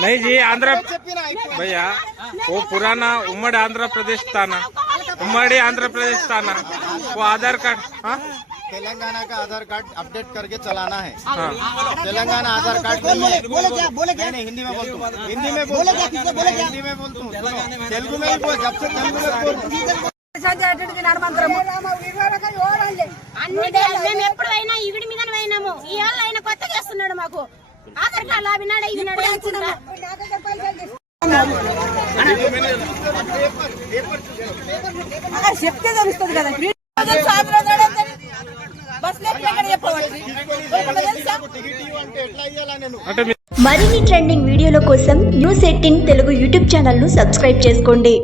नहीं जी आंध्र भैया वो पुराना उम्मड़ी आंध्र प्रदेश था ना, उम्मड़ी आंध्र प्रदेश था ना, वो आधार कार्ड तेलंगाना का आधार कार्ड अपडेट करके चलाना है। तेलंगाना आधार कार्ड नहीं, हिंदी में बोलता हूँ, हिंदी में बोलता हूँ, तेलुगु में भी बोल, जब से तेलुगु में बोल ఎప్పుడైనా ఈవిడి మీద పోయినాము ఈ ఏళ్ళ ఆయన కొత్తగా చేస్తున్నాడు మాకు ఆధార్ కార్డు అవినాడు ఇవినాడు చెప్తే తెలుస్తుంది కదా మరిన్ని ట్రెండింగ్ వీడియోల కోసం న్యూస్ 18 తెలుగు యూట్యూబ్ ఛానల్ ను సబ్స్క్రైబ్ చేసుకోండి।